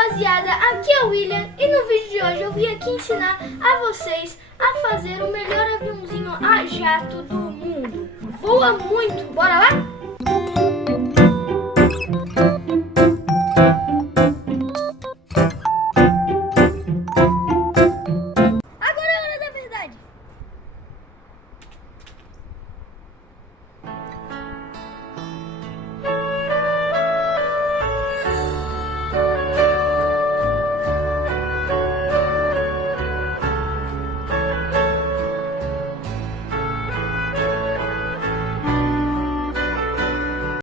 rapaziada, aqui é o William e no vídeo de hoje eu vim aqui ensinar a vocês a fazer o melhor aviãozinho a jato do mundo. Voa muito, bora lá?